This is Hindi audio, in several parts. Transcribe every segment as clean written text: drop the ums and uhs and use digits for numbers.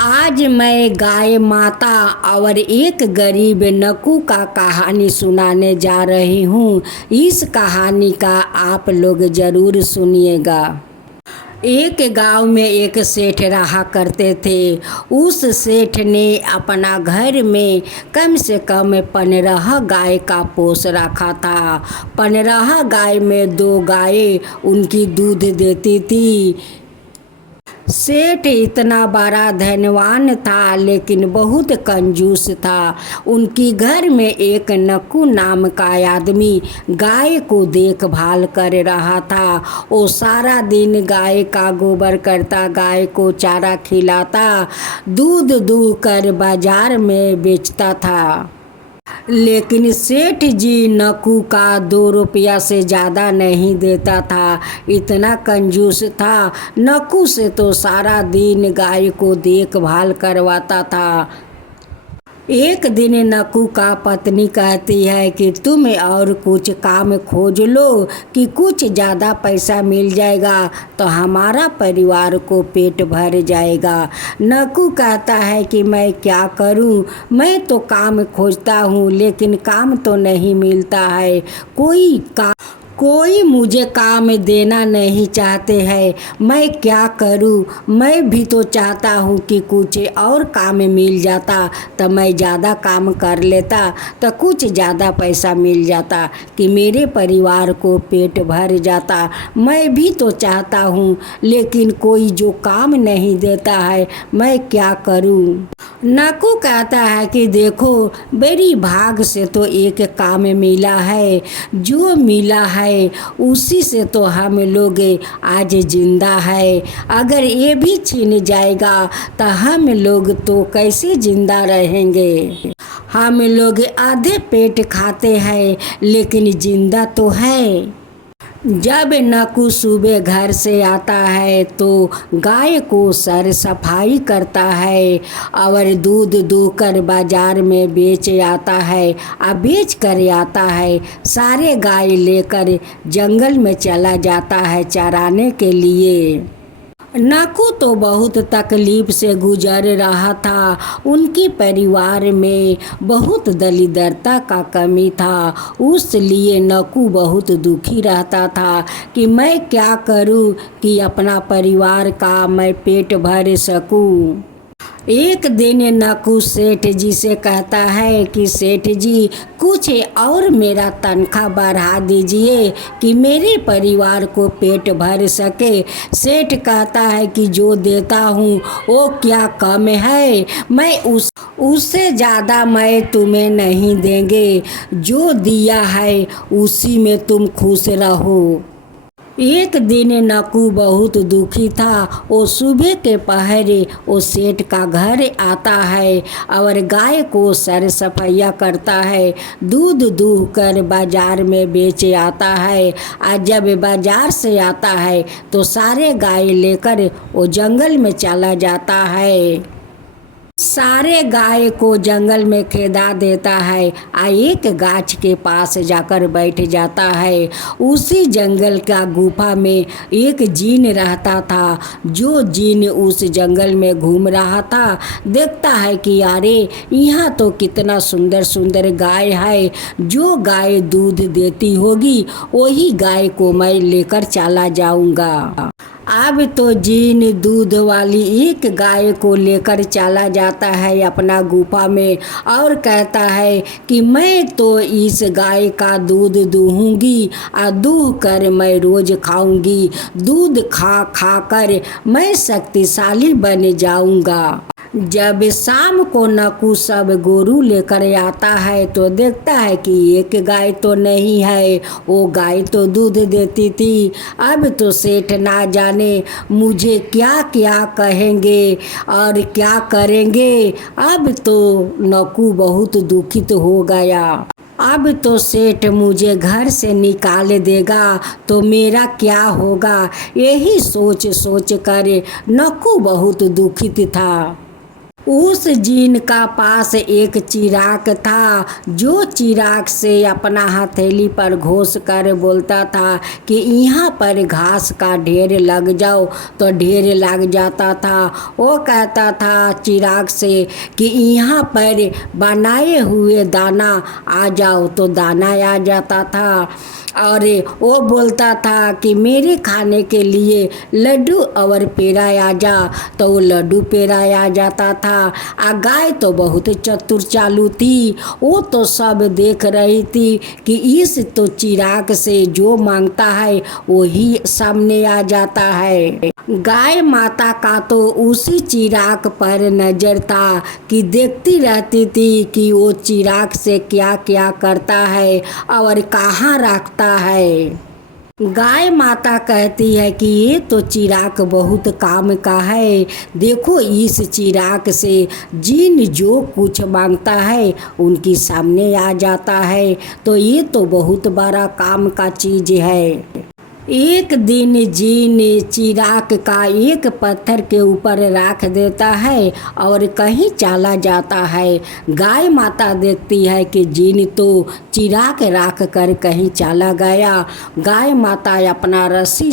आज मैं गाय माता और एक गरीब नक्कू का कहानी सुनाने जा रही हूँ। इस कहानी का आप लोग ज़रूर सुनिएगा। एक गांव में एक सेठ रहा करते थे। उस सेठ ने अपना घर में कम से कम 15 गाय का पोस रखा था। 15 गाय में 2 गायें उनकी दूध देती थी। सेठ इतना बड़ा धनवान था लेकिन बहुत कंजूस था। उनकी घर में एक नक्कू नाम का आदमी गाय को देखभाल कर रहा था। वो सारा दिन गाय का गोबर करता, गाय को चारा खिलाता, दूध दूह कर बाजार में बेचता था। लेकिन सेठ जी नक्कू का 2 रुपया से ज़्यादा नहीं देता था। इतना कंजूस था। नक्कू से तो सारा दिन गाय को देखभाल करवाता था। एक दिन नक्कू का पत्नी कहती है कि तुम और कुछ काम खोज लो कि कुछ ज़्यादा पैसा मिल जाएगा तो हमारा परिवार को पेट भर जाएगा। नक्कू कहता है कि मैं क्या करूं, मैं तो काम खोजता हूं लेकिन काम तो नहीं मिलता है। कोई मुझे काम देना नहीं चाहते हैं। मैं क्या करूं? मैं भी तो चाहता हूं कि कुछ और काम मिल जाता तो मैं ज़्यादा काम कर लेता तो कुछ ज़्यादा पैसा मिल जाता कि मेरे परिवार को पेट भर जाता। मैं भी तो चाहता हूं लेकिन कोई जो काम नहीं देता है, मैं क्या करूं? नक्कू कहता है कि देखो, बड़ी भाग से तो एक काम मिला है। जो मिला है उसी से तो हम लोग आज जिंदा है। अगर ये भी छीन जाएगा तो हम लोग तो कैसे जिंदा रहेंगे? हम लोग आधे पेट खाते हैं लेकिन जिंदा तो है। जब नक्कू सुबह घर से आता है तो गाय को सर सफाई करता है और दूध दूहकर बाजार में बेच आता है। बेच कर आता है, सारे गाय लेकर जंगल में चला जाता है चराने के लिए। नक्कू तो बहुत तकलीफ से गुजर रहा था। उनके परिवार में बहुत दरिद्रता का कमी था। उस लिए नक्कू बहुत दुखी रहता था कि मैं क्या करूं कि अपना परिवार का मैं पेट भर सकूं। एक दिन नक्कू सेठ जी से कहता है कि सेठ जी, कुछ और मेरा तनख्वाह बढ़ा दीजिए कि मेरे परिवार को पेट भर सके। सेठ कहता है कि जो देता हूँ वो क्या कम है? मैं उससे ज़्यादा मैं तुम्हें नहीं देंगे। जो दिया है उसी में तुम खुश रहो। एक दिन नक्कू बहुत दुखी था। वो सुबह के पहरे वो सेठ का घर आता है और गाय को सर सफाइया करता है, दूध दूह कर बाजार में बेच आता है। आज जब बाजार से आता है तो सारे गाय लेकर वो जंगल में चला जाता है। सारे गाय को जंगल में खेदा देता है। एक गाछ के पास जाकर बैठ जाता है। उसी जंगल का गुफा में एक जीन रहता था। जो जीन उस जंगल में घूम रहा था, देखता है कि अरे, यहाँ तो कितना सुंदर सुंदर गाय है। जो गाय दूध देती होगी वही गाय को मैं लेकर चला जाऊंगा। अब तो जीन दूध वाली एक गाय को लेकर चला जाता है अपना गुफा में और कहता है कि मैं तो इस गाय का दूध दूहूंगी और दूह कर मैं रोज खाऊंगी। दूध खा खा कर मैं शक्तिशाली बन जाऊंगा। जब शाम को नक्कू सब गोरू लेकर आता है तो देखता है कि एक गाय तो नहीं है। वो गाय तो दूध देती थी। अब तो सेठ ना जाने मुझे क्या क्या कहेंगे और क्या करेंगे। अब तो नक्कू बहुत दुखित हो गया। अब तो सेठ मुझे घर से निकाल देगा तो मेरा क्या होगा? यही सोच सोच कर नक्कू बहुत दुखित था। उस जीन का पास एक चिराग था, जो चिराग से अपना हथेली पर घोंस कर बोलता था कि यहाँ पर घास का ढेर लग जाओ, तो ढेर लग जाता था। वो कहता था चिराग से कि यहाँ पर बनाए हुए दाना आ जाओ, तो दाना आ जाता था। और वो बोलता था कि मेरे खाने के लिए लड्डू और पेड़ा आ जा, तो वो लड्डू पेड़ा आ जाता था। गाय तो बहुत चतुर चालू थी, वो तो सब देख रही थी कि इस तो चिराग से जो मांगता है वही सामने आ जाता है। गाय माता का तो उसी चिराग पर नजर था कि देखती रहती थी कि वो चिराग से क्या क्या करता है और कहाँ रखता है। गाय माता कहती है कि ये तो चिराग बहुत काम का है, देखो इस चिराग से जिन जो कुछ मांगता है उनकी सामने आ जाता है, तो ये तो बहुत बड़ा काम का चीज है। एक दिन जीन चिराग का एक पत्थर के ऊपर रख देता है और कहीं चला जाता है। गाय माता देखती है कि जीन तो चिराग रख कर कहीं चला गया। गाय माता अपना रस्सी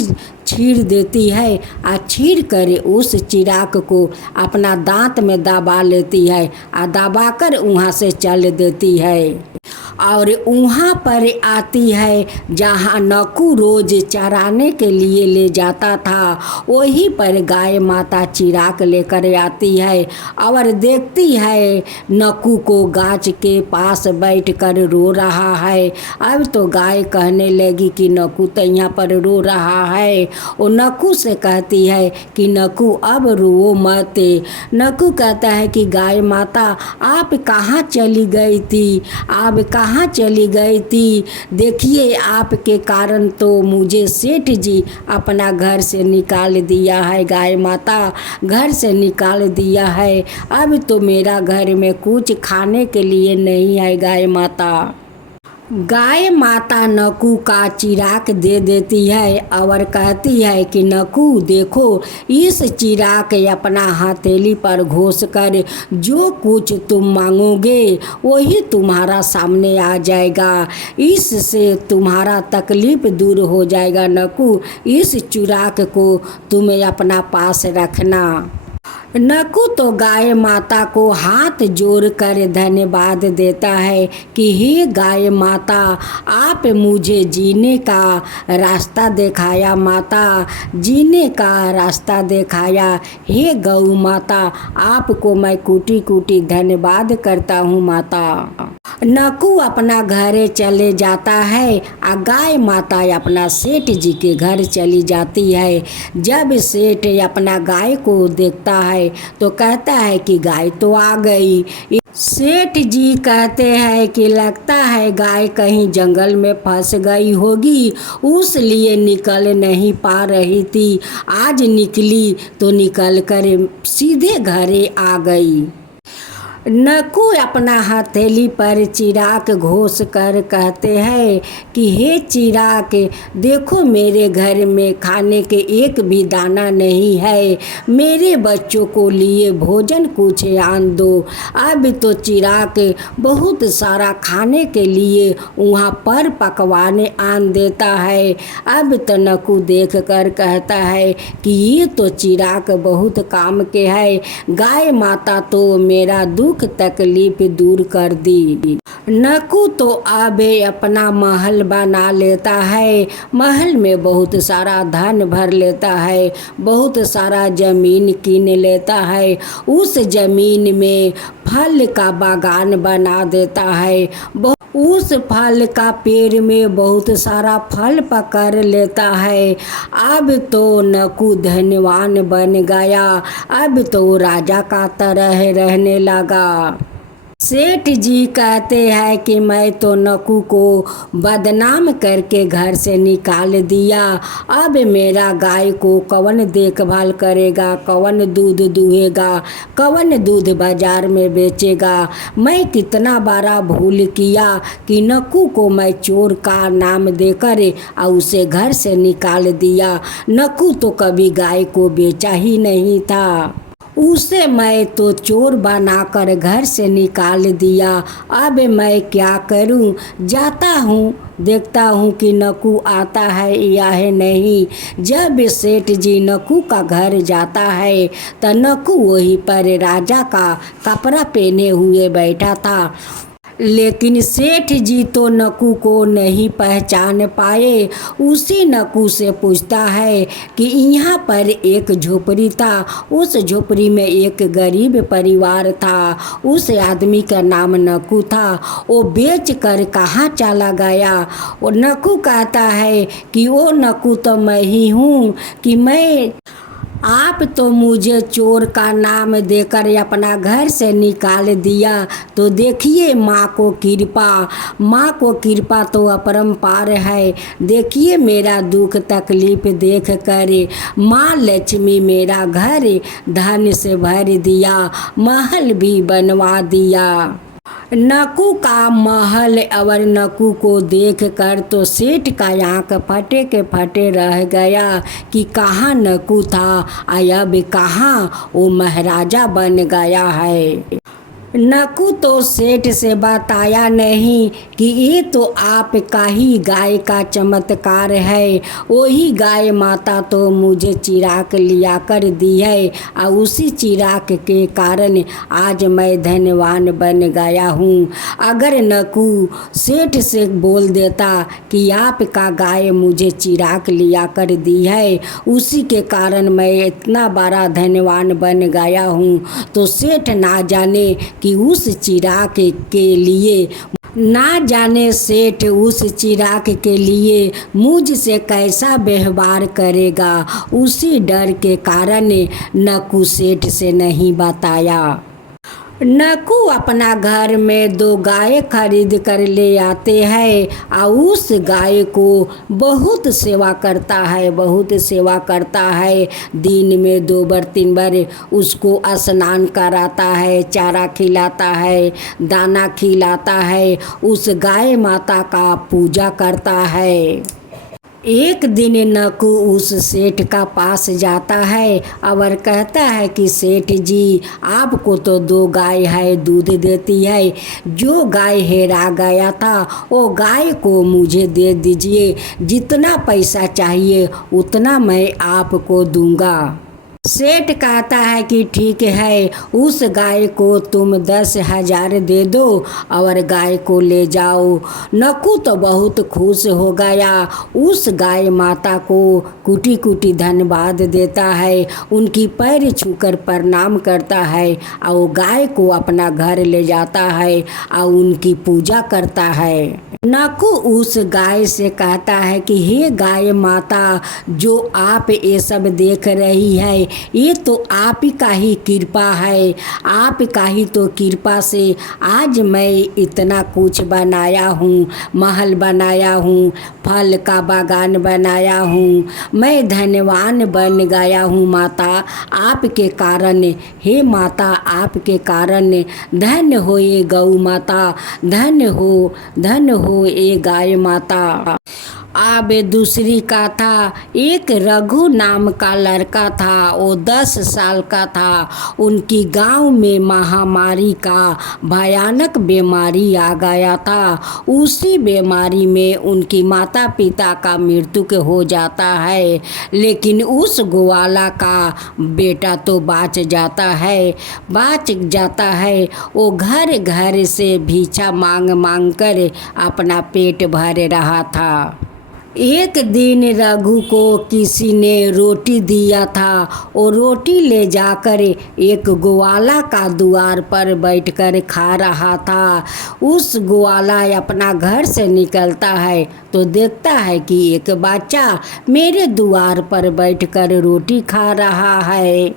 छीड़ देती है और छीड़ कर उस चिराग को अपना दांत में दबा लेती है और दबाकर वहाँ से चल देती है। और वहाँ पर आती है जहाँ नकू रोज चराने के लिए ले जाता था, वहीं पर गाय माता चिराग लेकर आती है और देखती है नकू को गाछ के पास बैठकर रो रहा है। अब तो गाय कहने लगी कि नकू तो यहाँ पर रो रहा है। वो नकू से कहती है कि नकू अब रो मत। नकू कहता है कि गाय माता आप कहाँ चली गई थी, आप कहाँ चली गई थी, देखिए आपके कारण तो मुझे सेठ जी अपना घर से निकाल दिया है। गाय माता घर से निकाल दिया है, अब तो मेरा घर में कुछ खाने के लिए नहीं है। गाय माता नकू का चिराग दे देती है और कहती है कि नकू देखो इस चिराग अपना हथेली पर घोंस कर जो कुछ तुम मांगोगे वही तुम्हारा सामने आ जाएगा, इससे तुम्हारा तकलीफ दूर हो जाएगा। नकू इस चिराग को तुम्हें अपना पास रखना। नकू तो गाय माता को हाथ जोड़कर धन्यवाद देता है कि हे गाय माता आप मुझे जीने का रास्ता दिखाया, माता जीने का रास्ता दिखाया। हे गौ माता आपको मैं कोटि कोटि धन्यवाद करता हूँ माता। नकू अपना घर चले जाता है और गाय माता अपना सेठ जी के घर चली जाती है। जब सेठ अपना गाय को देखता है तो कहता है कि गाय तो आ गई। सेठ जी कहते हैं कि लगता है गाय कहीं जंगल में फंस गई होगी, उस लिए निकल नहीं पा रही थी, आज निकली तो निकल कर सीधे घरे आ गई। नकू अपना हथेली पर चिराग घोंस कर कहते हैं कि हे चिराग देखो मेरे घर में खाने के एक भी दाना नहीं है, मेरे बच्चों को लिए भोजन कुछ आन दो। अब तो चिराग बहुत सारा खाने के लिए वहाँ पर पकवाने आन देता है। अब तो नकू देख कर कहता है कि ये तो चिराग बहुत काम के है, गाय माता तो मेरा दुख तकलीफ दूर कर दी। नकू तो अब अपना महल बना लेता है, महल में बहुत सारा धन भर लेता है, बहुत सारा जमीन कीन लेता है, उस जमीन में फल का बागान बना देता है, उस फल का पेड़ में बहुत सारा फल पकड़ लेता है। अब तो नकू धनवान बन गया, अब तो राजा का तरह रहने लगा। सेठ जी कहते हैं कि मैं तो नकू को बदनाम करके घर से निकाल दिया, अब मेरा गाय को कौन देखभाल करेगा, कौन दूध दुहेगा, कौन दूध बाजार में बेचेगा। मैं कितना बड़ा भूल किया कि नकू को मैं चोर का नाम देकर और उसे घर से निकाल दिया। नकू तो कभी गाय को बेचा ही नहीं था। उसे मैं तो चोर बनाकर घर से निकाल दिया। अब मैं क्या करूं? जाता हूं, देखता हूं कि नकू आता है या है नहीं। जब सेठ जी नकू का घर जाता है तो नकू वहीं पर राजा का कपड़ा पहने हुए बैठा था। लेकिन सेठ जी तो नकू को नहीं पहचान पाए। उसी नकू से पूछता है कि यहाँ पर एक झोपड़ी था, उस झोपड़ी में एक गरीब परिवार था, उस आदमी का नाम नकू था, वो बेच कर कहाँ चला गया? वो नकू कहता है कि वो नकू तो मैं ही हूँ, कि मैं आप तो मुझे चोर का नाम देकर अपना घर से निकाल दिया, तो देखिए माँ को कृपा, माँ को कृपा तो अपरंपार है। देखिए मेरा दुख तकलीफ देख कर माँ लक्ष्मी मेरा घर धन से भर दिया, महल भी बनवा दिया। नकू का महल और नकू को देखकर तो सेठ का आँख फटे के फटे रह गया कि कहाँ नकू था, अब कहाँ वो महाराजा बन गया है। नकू तो सेठ से बताया नहीं कि ये तो आपका ही गाय का चमत्कार है। वही गाय माता तो मुझे चिराग लिया कर दी है और उसी चिराग के कारण आज मैं धनवान बन गया हूँ। अगर नकू सेठ से बोल देता कि आपका गाय मुझे चिराग लिया कर दी है, उसी के कारण मैं इतना बड़ा धनवान बन गया हूँ, तो सेठ ना जाने कि उस चिराग के लिए, ना जाने सेठ उस चिराग के लिए मुझसे कैसा व्यवहार करेगा। उसी डर के कारण नकू सेठ से नहीं बताया। नकू अपना घर में 2 गाय खरीद कर ले आते हैं और उस गाय को बहुत सेवा करता है, बहुत सेवा करता है। दिन में 2 बार 3 बार उसको स्नान कराता है, चारा खिलाता है, दाना खिलाता है, उस गाय माता का पूजा करता है। एक दिन नकू उस सेठ का पास जाता है और कहता है कि सेठ जी, आपको तो 2 गाय है, दूध देती है, जो गाय हेरा गया था वो गाय को मुझे दे दीजिए, जितना पैसा चाहिए उतना मैं आपको दूंगा। सेठ कहता है कि ठीक है, उस गाय को तुम 10,000 दे दो और गाय को ले जाओ। नकू तो बहुत खुश हो गया, उस गाय माता को कुटी कुटी धन्यवाद देता है, उनकी पैर छूकर प्रणाम करता है और गाय को अपना घर ले जाता है और उनकी पूजा करता है। नकू उस गाय से कहता है कि हे गाय माता, जो आप ये सब देख रही है ये तो आप ही का ही कृपा है, आप का ही तो कृपा से आज मैं इतना कुछ बनाया हूँ, महल बनाया हूँ, फल का बागान बनाया हूँ, मैं धनवान बन गया हूँ माता, आपके कारण। हे माता, आपके कारण धन्य हो ये गौ माता, धन्य हो ये गाय माता। अब दूसरी कथा, एक रघु नाम का लड़का था, वो 10 साल का था। उनकी गांव में महामारी का भयानक बीमारी आ गया था। उसी बीमारी में उनकी माता पिता का मृत्यु हो जाता है, लेकिन उस ग्वाला का बेटा तो बच जाता है। वो घर घर से भिक्षा मांग मांग कर अपना पेट भर रहा था। एक दिन रघु को किसी ने रोटी दिया था, वो रोटी ले जाकर एक ग्वाला का द्वार पर बैठकर खा रहा था। उस ग्वाला अपना घर से निकलता है तो देखता है कि एक बच्चा मेरे द्वार पर बैठकर रोटी खा रहा है।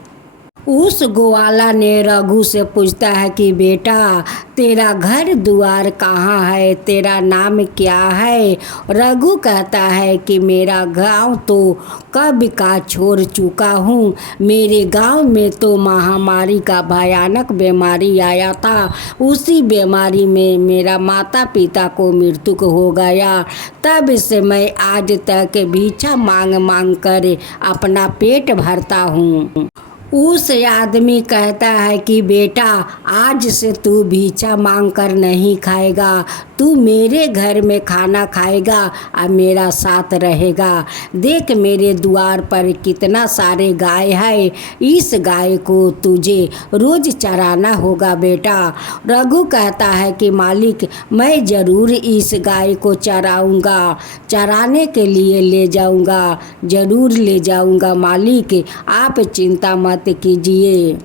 उस ग्वाला ने रघु से पूछता है कि बेटा, तेरा घर द्वार कहाँ है, तेरा नाम क्या है? रघु कहता है कि मेरा गांव तो कब का छोड़ चुका हूँ, मेरे गांव में तो महामारी का भयानक बीमारी आया था, उसी बीमारी में मेरा माता पिता को मृत्यु हो गया, तब से मैं आज तक भिक्षा मांग मांग कर अपना पेट भरता हूँ। उस आदमी कहता है कि बेटा, आज से तू भिक्षा मांग कर नहीं खाएगा, तू मेरे घर में खाना खाएगा और मेरा साथ रहेगा। देख मेरे द्वार पर कितना सारे गाय है, इस गाय को तुझे रोज चराना होगा बेटा। रघु कहता है कि मालिक, मैं ज़रूर इस गाय को चराऊँगा, चराने के लिए ले जाऊँगा, ज़रूर ले जाऊँगा मालिक, आप चिंता मत कीजिए।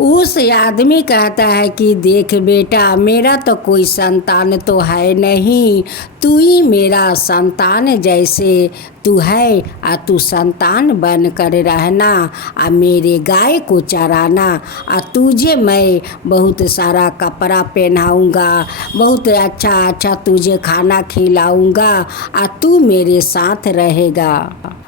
उस आदमी कहता है कि देख बेटा, मेरा तो कोई संतान तो है नहीं, तू ही मेरा संतान जैसे तू है, आ तू संतान बन कर रहना, आ मेरे गाय को चराना, आ तुझे मैं बहुत सारा कपड़ा पहनाऊँगा, बहुत अच्छा अच्छा तुझे खाना खिलाऊँगा, आ तू मेरे साथ रहेगा।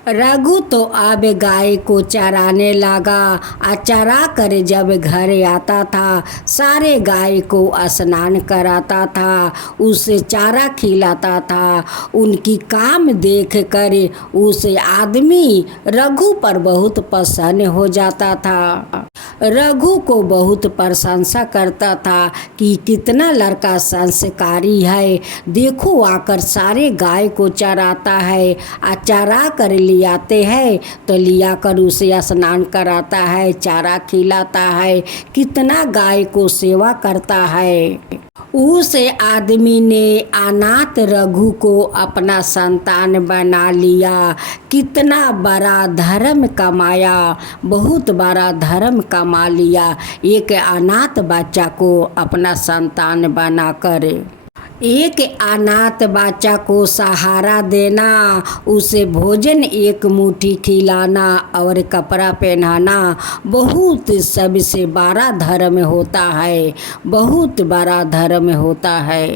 रघु तो अब गाय को चराने लगा, आ चरा कर जब घर आता था, सारे गाय को स्नान कराता था, उसे चारा खिलाता था। उनकी काम देख कर उस आदमी रघु पर बहुत प्रसन्न हो जाता था। रघु को बहुत प्रशंसा करता था कि कितना लड़का संस्कारी है, देखो आकर सारे गाय को चराता है, चरा कर ले आते हैं तो लिया कर उसे स्नान कराता है, चारा खिलाता है, कितना गाय को सेवा करता है। उस आदमी ने अनाथ रघु को अपना संतान बना लिया, कितना बड़ा धर्म कमाया, बहुत बड़ा धर्म कमा लिया एक अनाथ बच्चा को अपना संतान बनाकर। एक अनाथ बच्चा को सहारा देना, उसे भोजन एक मुट्ठी खिलाना और कपड़ा पहनाना बहुत सबसे बड़ा धर्म होता है, बहुत बड़ा धर्म होता है।